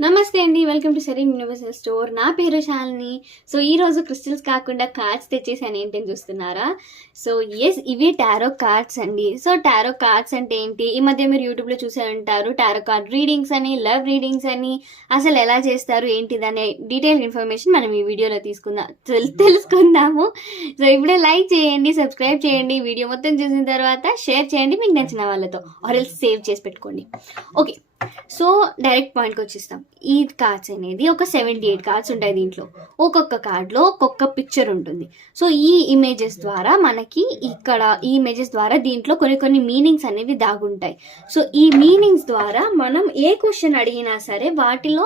నమస్తే అండి, welcome to serene universal store. నా పేరు శాలిని. సో ఈ రోజు క్రిస్టల్స్ కాకుండా కార్డ్స్ తెచ్చేసాను. ఏంటని చూస్తున్నారా? సో ఎస్, ఇవి టారో కార్డ్స్ అండి. సో టారో కార్డ్స్ అంటే ఏంటి? ఈ మధ్య మీరు యూట్యూబ్లో చూసే ఉంటారు, టారో కార్డ్ రీడింగ్స్ అని, లవ్ రీడింగ్స్ అని. అసలు ఎలా చేస్తారు ఏంటిదనే డీటెయిల్ ఇన్ఫర్మేషన్ మనం ఈ వీడియోలో తెలుసుకుందాము. సో ఇప్పుడే లైక్ చేయండి, సబ్స్క్రైబ్ చేయండి, వీడియో మొత్తం చూసిన తర్వాత షేర్ చేయండి మీకు నచ్చిన వాళ్ళతో, ఆర్ ఎల్స్ సేవ్ చేసి పెట్టుకోండి. ఓకే, సో డైరెక్ట్ పాయింట్కి వచ్చేస్తాం. ఈ కార్డ్స్ అనేది ఒక 78 కార్డ్స్ ఉంటాయి. దీంట్లో ఒక్కొక్క కార్డ్లో ఒక్కొక్క పిక్చర్ ఉంటుంది. సో ఈ ఇమేజెస్ ద్వారా మనకి ఈ ఇమేజెస్ ద్వారా దీంట్లో కొన్ని మీనింగ్స్ అనేవి దాగుంటాయి. సో ఈ మీనింగ్స్ ద్వారా మనం ఏ క్వశ్చన్ అడిగినా సరే వాటిలో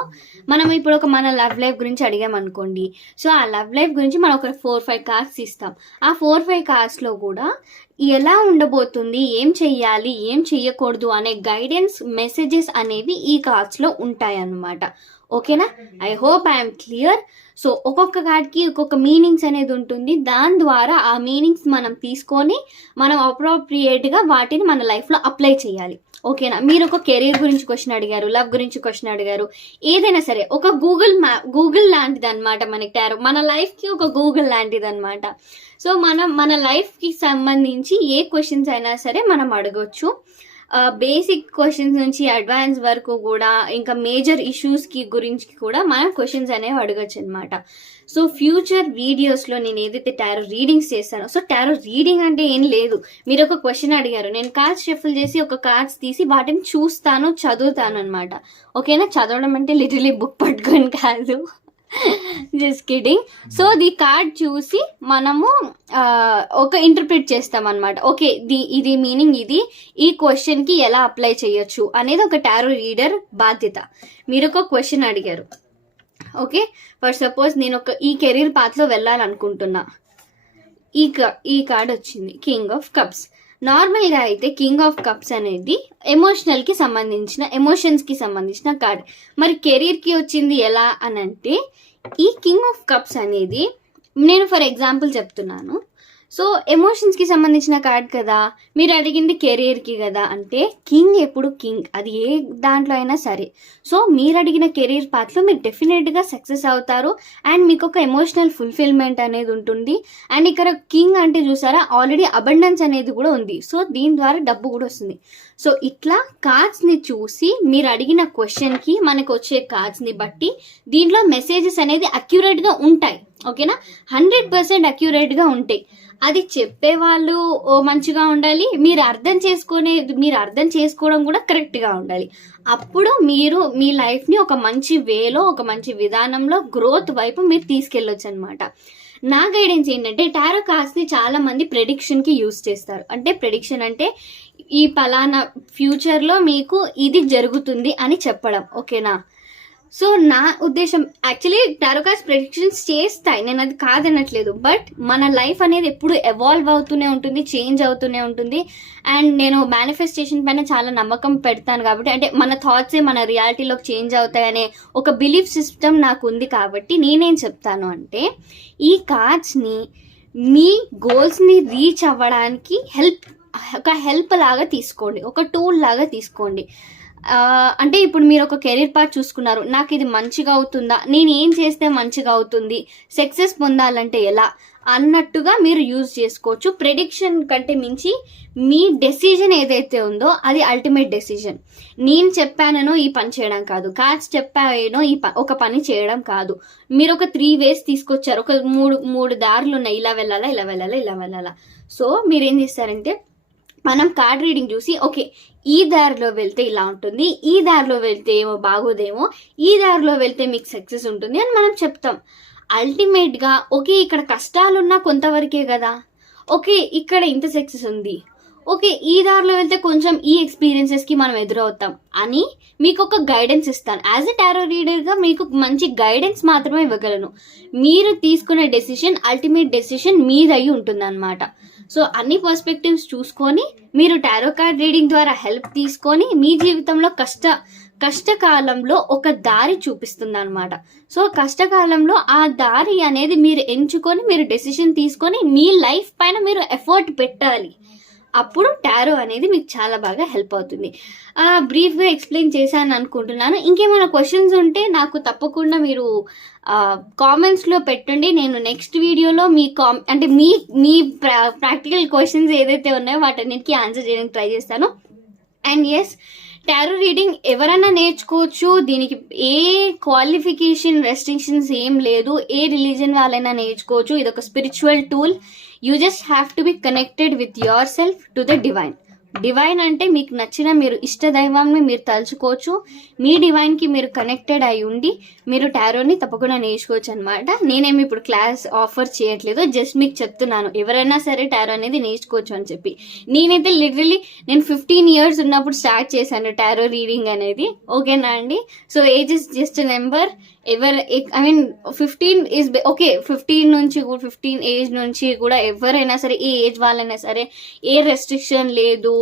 మనం ఇప్పుడు మన లవ్ లైఫ్ గురించి అడిగామనుకోండి. సో ఆ లవ్ లైఫ్ గురించి మనం ఒక 4-5 కార్డ్స్ ఇస్తాం. ఆ 4-5 కార్డ్స్లో కూడా ఎలా ఉండబోతుంది, ఏం చెయ్యాలి, ఏం చెయ్యకూడదు అనే గైడెన్స్ మెసేజెస్ అనేవి ఈ కార్డ్స్లో ఉంటాయి అన్నమాట. ఓకేనా? I hope I'm clear. So ఒక్కొక్క కార్డ్కి ఒక్కొక్క మీనింగ్స్ అనేది ఉంటుంది. దాని ద్వారా ఆ మీనింగ్స్ మనం తీసుకొని మనం అప్రోప్రియేట్గా వాటిని మన లైఫ్లో అప్లై చేయాలి. ఓకేనా? మీరు ఒక కెరీర్ గురించి క్వశ్చన్ అడిగారు, లవ్ గురించి క్వశ్చన్ అడిగారు, ఏదైనా సరే ఒక గూగుల్ లాంటిది అనమాట మనకి టారో. మన లైఫ్కి ఒక గూగుల్ లాంటిది అనమాట. సో మన లైఫ్కి సంబంధించి ఏ క్వశ్చన్స్ అయినా సరే మనం అడగొచ్చు. బేసిక్ క్వశ్చన్స్ నుంచి అడ్వాన్స్ వరకు కూడా, ఇంకా మేజర్ ఇష్యూస్కి గురించి కూడా మనం క్వశ్చన్స్ అనేవి అడగచ్చు అనమాట. సో ఫ్యూచర్ వీడియోస్లో నేను ఏదైతే టారో రీడింగ్స్ చేస్తానో, సో టారో రీడింగ్ అంటే ఏం లేదు. మీరు ఒక క్వశ్చన్ అడిగారు, నేను కార్డ్స్ షఫుల్ చేసి ఒక కార్డ్స్ తీసి వాటిని చూస్తాను, చదువుతాను అనమాట. ఓకేనా? చదవడం అంటే లిటరలీ బుక్ పట్టుకొని కాదు, just kidding. So the card చూసి మనము ఒక ఇంటర్ప్రిట్ చేస్తాం అనమాట. ఓకే, ఇది మీనింగ్ ఇది, ఈ క్వశ్చన్కి ఎలా అప్లై చేయొచ్చు అనేది ఒక టారో రీడర్ బాధ్యత. మీరు ఒక క్వశ్చన్ అడిగారు, ఓకే, ఫర్ సపోజ్ నేను ఈ కెరీర్ పాత్లో వెళ్ళాలనుకుంటున్నా. ఈ కార్డ్ వచ్చింది, కింగ్ ఆఫ్ కప్స్. నార్మల్గా అయితే కింగ్ ఆఫ్ కప్స్ అనేది ఎమోషన్స్కి సంబంధించిన కార్డ్. మరి కెరీర్కి వచ్చింది ఎలా అని అంటే, ఈ కింగ్ ఆఫ్ కప్స్ అనేది నేను ఫర్ ఎగ్జాంపుల్ చెప్తున్నాను. సో ఎమోషన్స్కి సంబంధించిన కార్డ్ కదా, మీరు అడిగింది కెరీర్కి కదా. అంటే కింగ్ ఎప్పుడు కింగ్, అది ఏ దాంట్లో అయినా సరే. సో మీరు అడిగిన కెరీర్ పాత్లో మీరు డెఫినెట్గా సక్సెస్ అవుతారు అండ్ మీకు ఒక ఎమోషనల్ ఫుల్ఫిల్మెంట్ అనేది ఉంటుంది. అండ్ ఇక్కడ కింగ్ అంటే చూసారా, ఆల్రెడీ అబండెన్స్ అనేది కూడా ఉంది. సో దీని ద్వారా డబ్బు కూడా వస్తుంది. సో ఇట్లా కార్డ్స్ని చూసి మీరు అడిగిన క్వశ్చన్కి మనకు వచ్చే కార్డ్స్ని బట్టి దీంట్లో మెసేజెస్ అనేది అక్యురేట్గా ఉంటాయి. ఓకేనా? 100% అక్యురేట్గా ఉంటాయి. అది చెప్పేవాళ్ళు మంచిగా ఉండాలి, మీరు అర్థం చేసుకోవడం కూడా కరెక్ట్గా ఉండాలి. అప్పుడు మీరు మీ లైఫ్ని ఒక మంచి వేలో, ఒక మంచి విధానంలో గ్రోత్ వైపు మీరు తీసుకెళ్ళొచ్చు అనమాట. నా గైడెన్స్ ఏంటంటే, టారో కార్డ్స్ని చాలా మంది ప్రెడిక్షన్కి యూజ్ చేస్తారు. అంటే ప్రెడిక్షన్ అంటే ఈ పలానా ఫ్యూచర్లో మీకు ఇది జరుగుతుంది అని చెప్పడం. ఓకేనా? సో నా ఉద్దేశం, యాక్చువల్లీ టారో కార్డ్స్ ప్రెడిక్షన్స్ చేస్తాయి, నేను అది కాదనట్లేదు. బట్ మన లైఫ్ అనేది ఎప్పుడు ఎవాల్వ్ అవుతూనే ఉంటుంది, చేంజ్ అవుతూనే ఉంటుంది. అండ్ నేను మేనిఫెస్టేషన్ పైన చాలా నమ్మకం పెడతాను కాబట్టి, అంటే మన థాట్సే మన రియాలిటీలోకి చేంజ్ అవుతాయనే ఒక బిలీఫ్ సిస్టమ్ నాకు ఉంది. కాబట్టి నేనేం చెప్తాను అంటే, ఈ కార్డ్స్ని మీ గోల్స్ని రీచ్ అవ్వడానికి హెల్ప్ లాగా తీసుకోండి, ఒక టూల్ లాగా తీసుకోండి. అంటే ఇప్పుడు మీరు ఒక కెరీర్ పాత్ చూసుకున్నారు, నాకు ఇది మంచిగా అవుతుందా, నేను ఏం చేస్తే మంచిగా అవుతుంది, సక్సెస్ పొందాలంటే ఎలా అన్నట్టుగా మీరు యూజ్ చేసుకోవచ్చు. ప్రెడిక్షన్ కంటే మించి మీ డెసిజన్ ఏదైతే ఉందో అది అల్టిమేట్ డెసిజన్. నేను చెప్పానో ఈ పని చేయడం కాదు, కార్డ్స్ చెప్పానో ఒక పని చేయడం కాదు. మీరు ఒక 3 ways తీసుకొచ్చారు, ఒక మూడు దారులు ఉన్నాయి, ఇలా వెళ్ళాలా, ఇలా వెళ్ళాలా, ఇలా వెళ్ళాలా. సో మీరేం చేస్తారంటే, మనం కార్డ్ రీడింగ్ చూసి, ఓకే ఈ దారిలో వెళ్తే ఇలా ఉంటుంది, ఈ దారిలో వెళ్తే ఏమో బాగోదేమో, ఈ దారిలో వెళ్తే మీకు సక్సెస్ ఉంటుంది అని మనం చెప్తాం. అల్టిమేట్గా ఓకే ఇక్కడ కష్టాలున్నా కొంతవరకే కదా, ఓకే ఇక్కడ ఇంత సక్సెస్ ఉంది, ఓకే ఈ దారిలో వెళ్తే కొంచెం ఈ ఎక్స్పీరియన్సెస్కి మనం ఎదురవుతాం అని మీకు ఒక గైడెన్స్ ఇస్తాను. యాజ్ ఎ టారో రీడర్గా మీకు మంచి గైడెన్స్ మాత్రమే ఇవ్వగలను. మీరు తీసుకునే డెసిషన్ అల్టిమేట్ డెసిషన్ మీదయి ఉంటుందన్నమాట. సో అన్ని పర్స్పెక్టివ్స్ చూసుకొని మీరు టారో కార్డ్ రీడింగ్ ద్వారా హెల్ప్ తీసుకొని మీ జీవితంలో కష్టకాలంలో ఒక దారి చూపిస్తుంది అనమాట. సో కష్టకాలంలో ఆ దారి అనేది మీరు ఎంచుకొని మీరు డెసిషన్ తీసుకొని మీ లైఫ్ పైన మీరు ఎఫర్ట్ పెట్టాలి. అప్పుడు టారో అనేది మీకు చాలా బాగా హెల్ప్ అవుతుంది. బ్రీఫ్గా ఎక్స్ప్లెయిన్ చేశాను అనుకుంటున్నాను. ఇంకేమైనా క్వశ్చన్స్ ఉంటే నాకు తప్పకుండా మీరు కామెంట్స్లో పెట్టండి. నేను నెక్స్ట్ వీడియోలో అంటే మీ ప్రాక్టికల్ క్వశ్చన్స్ ఏదైతే ఉన్నాయో వాటన్నిటికీ ఆన్సర్ చేయడానికి ట్రై చేస్తాను. అండ్ ఎస్, టారో రీడింగ్ ఎవరైనా నేర్చుకోవచ్చు. దీనికి ఏ క్వాలిఫికేషన్ రెస్ట్రిక్షన్స్ ఏం లేదు. ఏ రిలీజన్ వాళ్ళైనా నేర్చుకోవచ్చు. ఇది ఒక spiritual tool. You just have to be connected with your self to the divine. Divine అంటే మీకు నచ్చిన మీరు ఇష్ట దైవాన్ని మీరు తలుచుకోవచ్చు. మీ డివైన్కి మీరు కనెక్టెడ్ అయి ఉండి మీరు టారోని తప్పకుండా నేర్చుకోవచ్చు అనమాట. నేనేమి ఇప్పుడు క్లాస్ ఆఫర్ చేయట్లేదు, జస్ట్ మీకు చెప్తున్నాను ఎవరైనా సరే టారో అనేది నేర్చుకోవచ్చు అని చెప్పి. నేనైతే లిటరలీ నేను 15 years ఉన్నప్పుడు స్టార్ట్ చేశాను టారో రీడింగ్ అనేది. ఓకేనా అండి? So age is just number. I mean 15 is okay. 15 age నుంచి కూడా ఎవరైనా సరే, ఏ ఏజ్ వాళ్ళైనా సరే, ఏ రెస్ట్రిక్షన్ లేదు.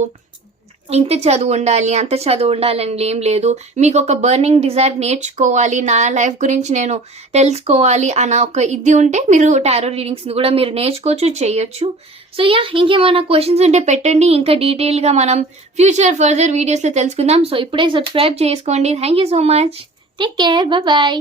ఇంత చదువు ఉండాలి, అంత చదువు ఉండాలని ఏం లేదు. మీకు ఒక బర్నింగ్ డిజైర్ నేర్చుకోవాలి, నా లైఫ్ గురించి నేను తెలుసుకోవాలి అన్న ఒక ఇది ఉంటే మీరు టారో రీడింగ్స్ని కూడా మీరు నేర్చుకోవచ్చు, చేయొచ్చు. సో ఇంకేమైనా క్వశ్చన్స్ ఉంటే పెట్టండి. ఇంకా డీటెయిల్గా మనం ఫర్దర్ వీడియోస్లో తెలుసుకుందాం. సో ఇప్పుడే సబ్స్క్రైబ్ చేసుకోండి. Thank you so much. Take care. Bye.